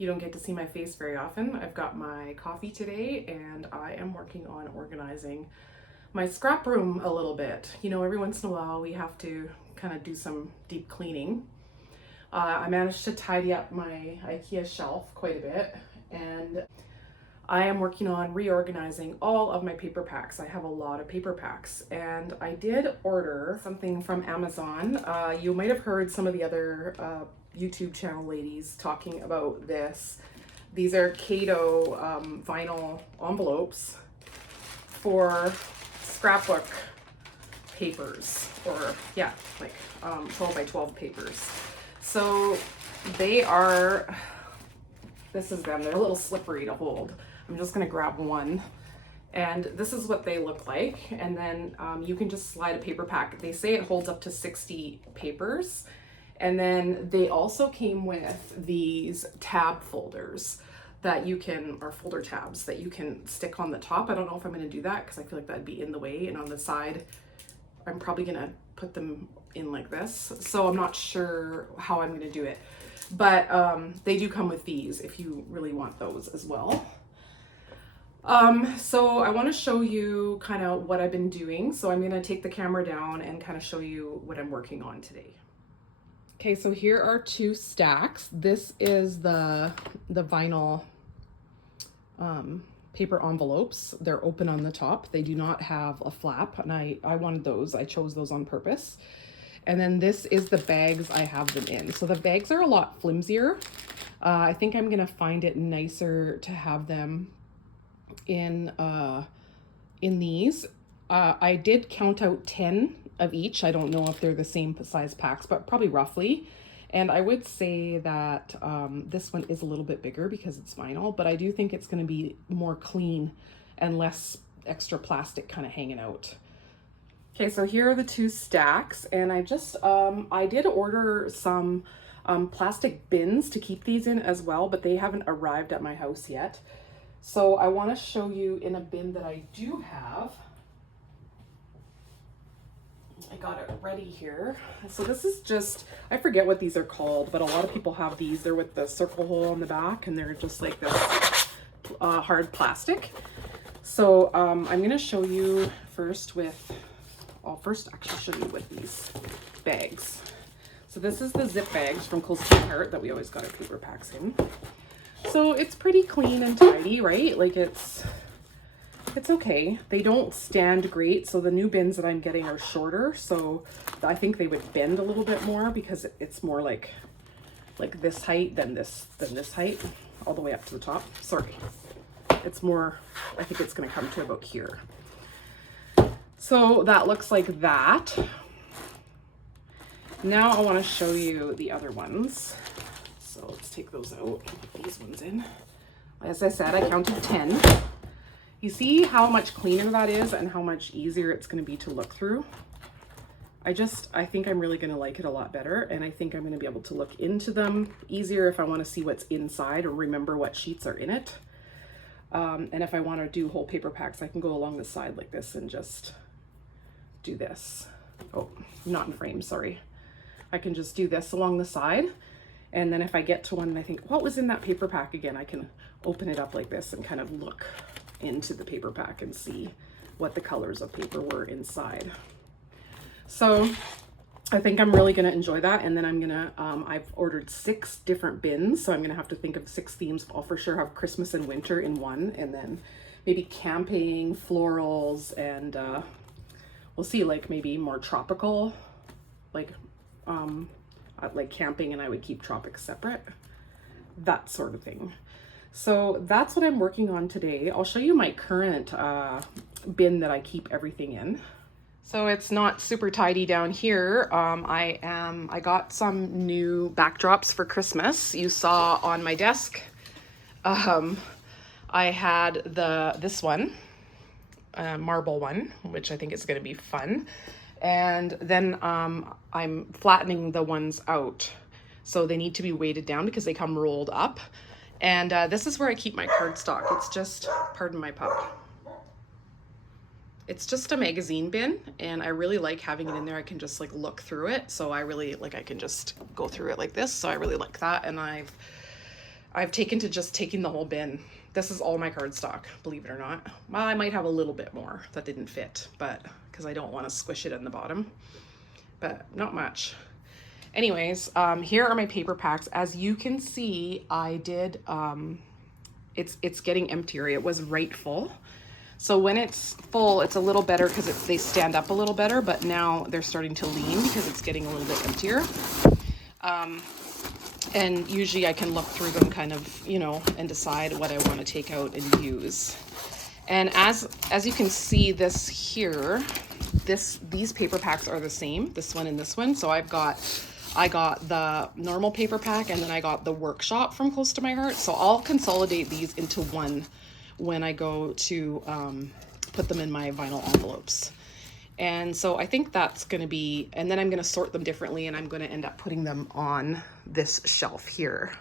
You don't get to see my face very often. I've got my coffee today and I am working on organizing my scrap room a little bit. You know, every once in a while we have to kind of do some deep cleaning. I managed to tidy up my IKEA shelf quite a bit, and I am working on reorganizing all of my paper packs. I have a lot of paper packs, and I did order something from Amazon. You might have heard some of the other YouTube channel ladies talking about this. These are Caydo vinyl envelopes for scrapbook papers, or yeah, like 12 by 12 papers. So they are, this is them, they're a little slippery to hold. I'm just gonna grab one, and this is what they look like. And then you can just slide a paper pack. They say it holds up to 60 papers. And then they also came with these tab folders that you can, or folder tabs that you can stick on the top. I don't know if I'm gonna do that because I feel like that'd be in the way, and on the side, I'm probably gonna put them in like this. So I'm not sure how I'm gonna do it, but they do come with these if you really want those as well. So I want to show you kind of what I've been doing. So I'm going to take the camera down and kind of show you what I'm working on today. Okay, so here are two stacks. This is the vinyl paper envelopes. They're open on the top. They do not have a flap, and I wanted those. I chose those on purpose. And then this is the bags I have them in. So the bags are a lot flimsier. I think I'm gonna find it nicer to have them in these. I did count out 10 of each. I don't know if they're the same size packs, but probably roughly. And I would say that this one is a little bit bigger because it's vinyl, but I do think it's gonna be more clean and less extra plastic kind of hanging out. Okay, so here are the two stacks, and I just, I did order some plastic bins to keep these in as well, but they haven't arrived at my house yet. So I want to show you in a bin that I do have. I got it ready here. So this is just, I forget what these are called, but a lot of people have these. They're with the circle hole on the back, and they're just like this hard plastic. So I'm going to show you first with, I'll first actually show you with these bags. So this is the zip bags from Close to My Heart that we always got our paper packs in. So it's pretty clean and tidy, right? Like it's okay. They don't stand great. So the new bins that I'm getting are shorter. So I think they would bend a little bit more because it's more like this height than this height, all the way up to the top. Sorry. It's more, I think it's going to come to about here. So that looks like that. Now I want to show you the other ones. So let's take those out, put these ones in. As I said, I counted 10. You see how much cleaner that is and how much easier it's going to be to look through. I think I'm really going to like it a lot better, and I think I'm going to be able to look into them easier if I want to see what's inside or remember what sheets are in it. And if I want to do whole paper packs, I can go along the side like this and just do this. Oh, not in frame, sorry. I can just do this along the side, and then if I get to one and I think, what was in that paper pack again, I can open it up like this and kind of look into the paper pack and see what the colors of paper were inside. So I think I'm really gonna enjoy that. And then I'm gonna, I've ordered 6 different bins, so I'm gonna have to think of 6 themes. I'll for sure have Christmas and winter in one, and then maybe camping, florals, and we'll see, like maybe more tropical, like camping, and I would keep tropics separate, that sort of thing. So that's what I'm working on today. I'll show you my current bin that I keep everything in. So it's not super tidy down here. I got some new backdrops for Christmas. You saw on my desk, I had this one, marble one, which I think is going to be fun. And then I'm flattening the ones out. So they need to be weighted down because they come rolled up. And this is where I keep my cardstock. It's just, pardon my pup. It's just a magazine bin, and I really like having it in there. I can just like look through it. So I really like, I can just go through it like this. So I really like that. And I've I've taken to just taking the whole bin. This is all my cardstock, believe it or not. Well, I might have a little bit more that didn't fit, but because I don't want to squish it in the bottom, but not much. Anyways, here are my paper packs. As you can see, I did, it's getting emptier. It was right full. So when it's full, it's a little better because they stand up a little better, but now they're starting to lean because it's getting a little bit emptier. And usually I can look through them kind of, you know, and decide what I want to take out and use. And as you can see this here, these paper packs are the same, this one and this one. So I got the normal paper pack, and then I got the workshop from Close to My Heart. So I'll consolidate these into one when I go to put them in my vinyl envelopes. And so I think that's going to be, and then I'm going to sort them differently, and I'm going to end up putting them on this shelf here.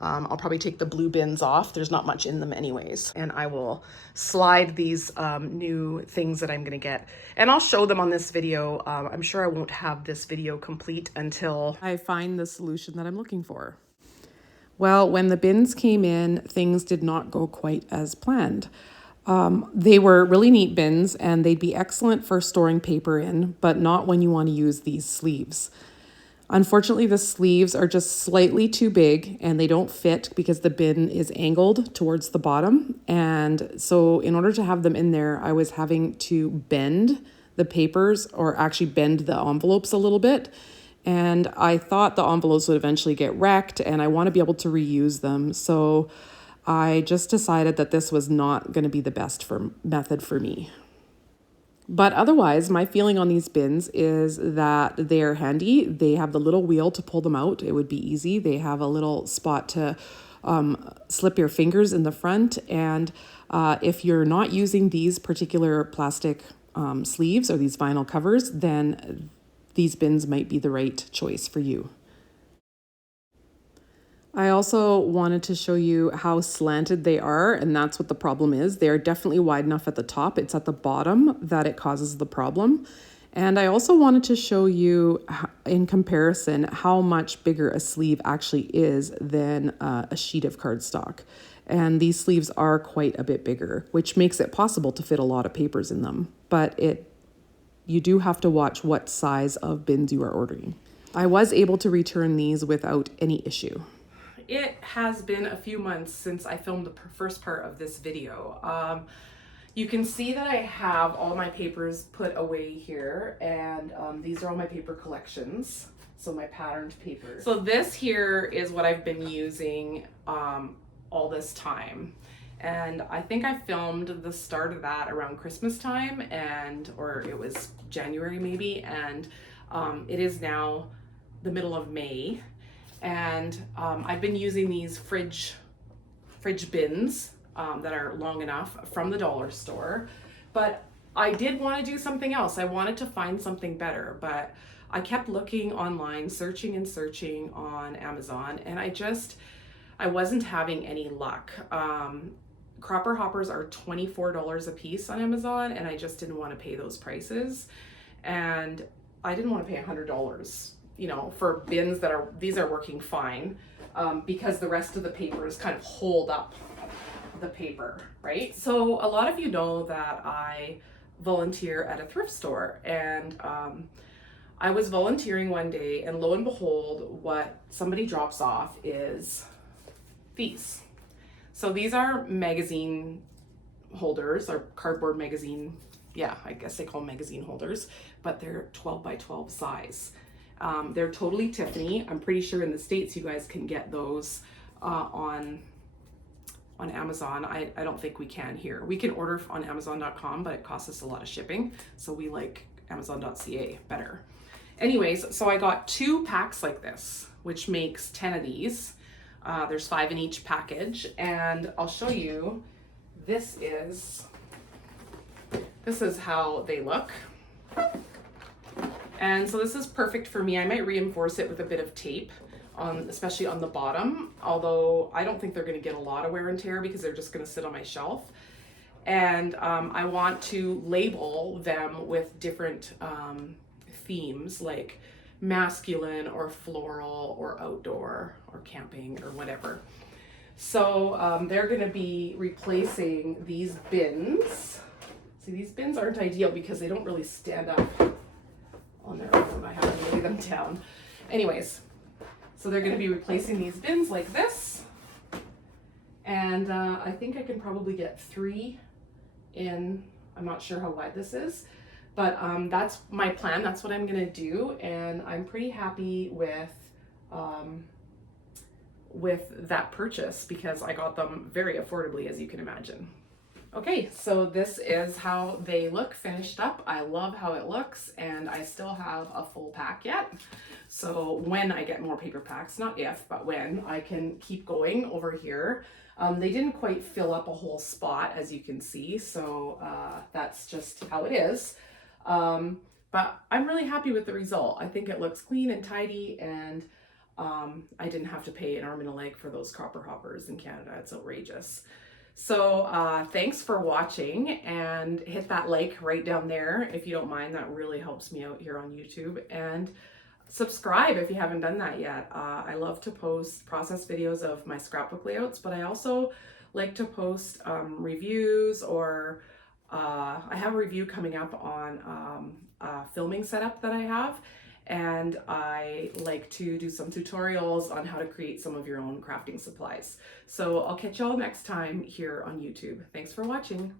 I'll probably take the blue bins off. There's not much in them anyways. And I will slide these new things that I'm going to get. And I'll show them on this video. I'm sure I won't have this video complete until I find the solution that I'm looking for. Well, when the bins came in, things did not go quite as planned. They were really neat bins, and they'd be excellent for storing paper in, but not when you want to use these sleeves. Unfortunately, the sleeves are just slightly too big and they don't fit because the bin is angled towards the bottom. And so in order to have them in there, I was having to bend the papers, or actually bend the envelopes a little bit. And I thought the envelopes would eventually get wrecked, and I want to be able to reuse them. So I just decided that this was not going to be the best method for me. But otherwise, my feeling on these bins is that they are handy. They have the little wheel to pull them out. It would be easy. They have a little spot to slip your fingers in the front. And if you're not using these particular plastic sleeves or these vinyl covers, then these bins might be the right choice for you. I also wanted to show you how slanted they are, and that's what the problem is. They are definitely wide enough at the top. It's at the bottom that it causes the problem. And I also wanted to show you in comparison how much bigger a sleeve actually is than a sheet of cardstock. And these sleeves are quite a bit bigger, which makes it possible to fit a lot of papers in them. But you do have to watch what size of bins you are ordering. I was able to return these without any issue. It has been a few months since I filmed the first part of this video. You can see that I have all my papers put away here, and these are all my paper collections. So my patterned papers. So this here is what I've been using all this time. And I think I filmed the start of that around Christmas time, or it was January maybe, and it is now the middle of May. And I've been using these fridge bins that are long enough from the dollar store, but I did want to do something else. I wanted to find something better, but I kept looking online, searching and searching on Amazon, and I wasn't having any luck. Cropper hoppers are $24 a piece on Amazon, and I just didn't want to pay those prices. And I didn't want to pay $100, you know, for bins these are working fine, because the rest of the papers kind of hold up the paper, right? So a lot of you know that I volunteer at a thrift store, and I was volunteering one day, and lo and behold, what somebody drops off is these. So these are magazine holders, or cardboard magazine, yeah, I guess they call them magazine holders, but they're 12 by 12 size. They're totally Tiffany. I'm pretty sure in the States you guys can get those on Amazon. I don't think we can here. We can order on Amazon.com, but it costs us a lot of shipping. So we like Amazon.ca better. Anyways, so I got 2 packs like this, which makes 10 of these. There's 5 in each package, and I'll show you. This is how they look. And so this is perfect for me. I might reinforce it with a bit of tape, especially on the bottom, although I don't think they're going to get a lot of wear and tear because they're just going to sit on my shelf. And I want to label them with different themes, like masculine or floral or outdoor or camping or whatever. So they're going to be replacing these bins. See, these bins aren't ideal because they don't really stand up on their own. I have to lay them down. Anyways, so they're going to be replacing these bins like this. And I think I can probably get 3 in. I'm not sure how wide this is, but that's my plan. That's what I'm going to do. And I'm pretty happy with that purchase because I got them very affordably, as you can imagine. Okay, so this is how they look finished up. I love how it looks, and I still have a full pack yet. So when I get more paper packs, not if, but when, I can keep going over here. They didn't quite fill up a whole spot, as you can see, so that's just how it is. But I'm really happy with the result. I think it looks clean and tidy, and I didn't have to pay an arm and a leg for those copper hoppers in Canada. It's outrageous. So thanks for watching, and hit that like right down there if you don't mind. That really helps me out here on YouTube. And subscribe if you haven't done that yet. I love to post process videos of my scrapbook layouts, but I also like to post reviews, or I have a review coming up on a filming setup that I have. And I like to do some tutorials on how to create some of your own crafting supplies. So I'll catch y'all next time here on YouTube. Thanks for watching.